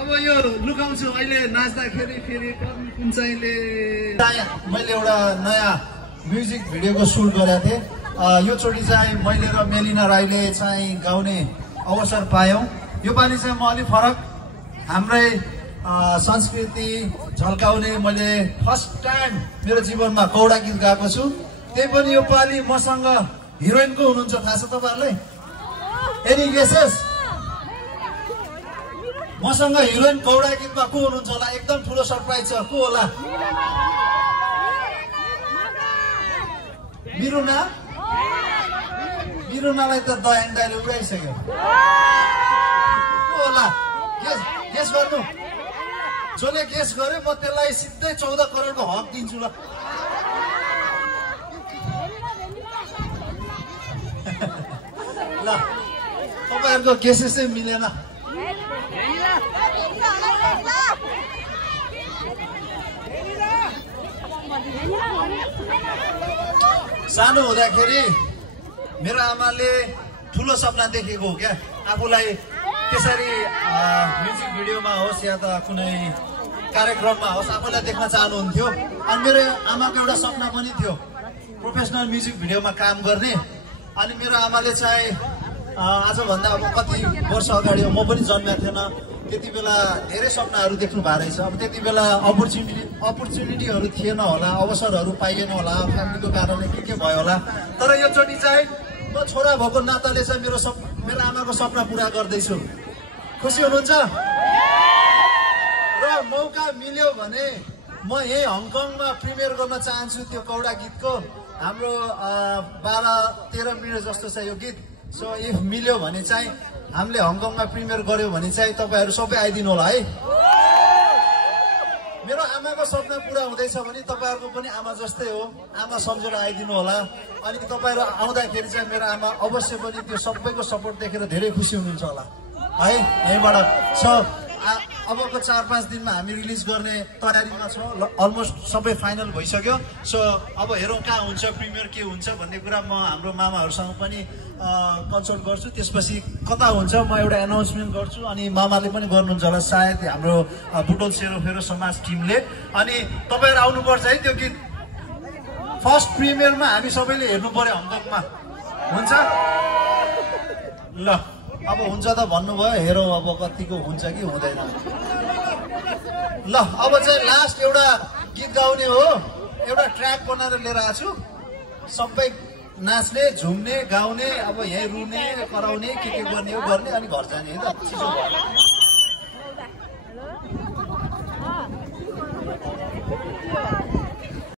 अब यो लुकाउँछु अहिले नाच्दाखेरि फेरि कुन चाहिँले मैले एउटा नयाँ म्युजिक भिडियोको सुट गरेको थिएँ। यो चोटि चाहिँ मैले र मेलिना राईले चाहिँ गाउने अवसर पायौँ। यो पालि चाहिँ म अलिक फरक हाम्रै संस्कृति झल्काउने मैले फर्स्ट टाइम मेरो जीवनमा कौडा गीत गाएको छु। त्यही पनि यो पालि मसँग हिरोइनको हुनुहुन्छ, थाहा छ तपाईँहरूलाई? Any guesses? मसँग हिरोइन कौडा गीतमा को हुनुहुन्छ होला? एकदम ठुलो सरप्राइज छ, को होला? मिरुना? मिरुनालाई त दयाङ दाइले उडाइसक्यो। को होला? गेस गर्नु। जसले गेस गर्यो म त्यसलाई सिधै 14 करोडको हक दिन्छु ल। ल तपाईँहरूको गेसेसै मिलेन। सानो हुँदाखेरि मेरो आमाले ठुलो सपना देखेको हो क्या, आफूलाई त्यसरी म्युजिक भिडियोमा होस् या त कुनै कार्यक्रममा होस् आफूलाई देख्न चाहनुहुन्थ्यो। अनि मेरो आमाको एउटा सपना पनि थियो प्रोफेसनल म्युजिक भिडियोमा काम गर्ने। अनि मेरो आमाले चाहिँ आजभन्दा अब कति वर्ष अगाडि म पनि जन्मेको थिएन, त्यति बेला धेरै सपनाहरू देख्नु भएको रहेछ। अब त्यति बेला अपर्च्युनिटीहरू थिएन होला, अवसरहरू पाइएन होला, फ्यामिलीको कारणले के भयो होला। तर योचोटि चाहिँ म छोरा भएको नाताले चाहिँ मेरो आमाको सपना पुरा गर्दैछु। खुसी हुनुहुन्छ? र मौका मिल्यो भने म यही हङकङमा प्रिमियर गर्न चाहन्छु त्यो कौडा गीतको। हाम्रो 12-13 मिनट जस्तो छ यो गीत। सो इफ मिल्यो भने चाहिँ हामीले हङकङमा प्रिमियर गर्यो भने चाहिँ तपाईँहरू सबै आइदिनु होला है। मेरो आमाको सपना पुरा हुँदैछ भने तपाईँहरूको पनि आमा जस्तै हो, आमा सम्झेर आइदिनु होला। अनि तपाईँहरू आउँदाखेरि चाहिँ मेरो आमा अवश्य पनि त्यो सबैको सपोर्ट देखेर धेरै खुसी हुनुहुन्छ होला है यहीँबाट। सो अबको 4-5 दिनमा हामी रिलिज गर्ने तयारीमा छौँ, अलमोस्ट सबै फाइनल भइसक्यो। सो अब हेरौँ कहाँ हुन्छ प्रिमियर, के हुन्छ भन्ने कुरा म हाम्रो मामाहरूसँग पनि कन्सल्ट गर्छु। त्यसपछि कता हुन्छ म एउटा एनाउन्समेन्ट गर्छु अनि मामाले पनि गर्नुहुन्छ होला सायद हाम्रो बुटोल सेरोफेरो समाज टिमले। अनि तपाईँहरू आउनुपर्छ है त्यो गीत। फर्स्ट प्रिमियरमा हामी सबैले हेर्नु पर्यो हङकङमा, हुन्छ? ल अब हुन्छ त भन्नुभयो, हेरौँ अब कतिको हुन्छ कि हुँदैन। ल अब चाहिँ लास्ट एउटा गीत गाउने हो, एउटा ट्र्याक बनाएर लिएर आएको छु। सबै नाच्ने, झुम्ने, गाउने, अब यहीँ रुने, कराउने, के गर्ने हो गर्ने, अनि घर जाने है त।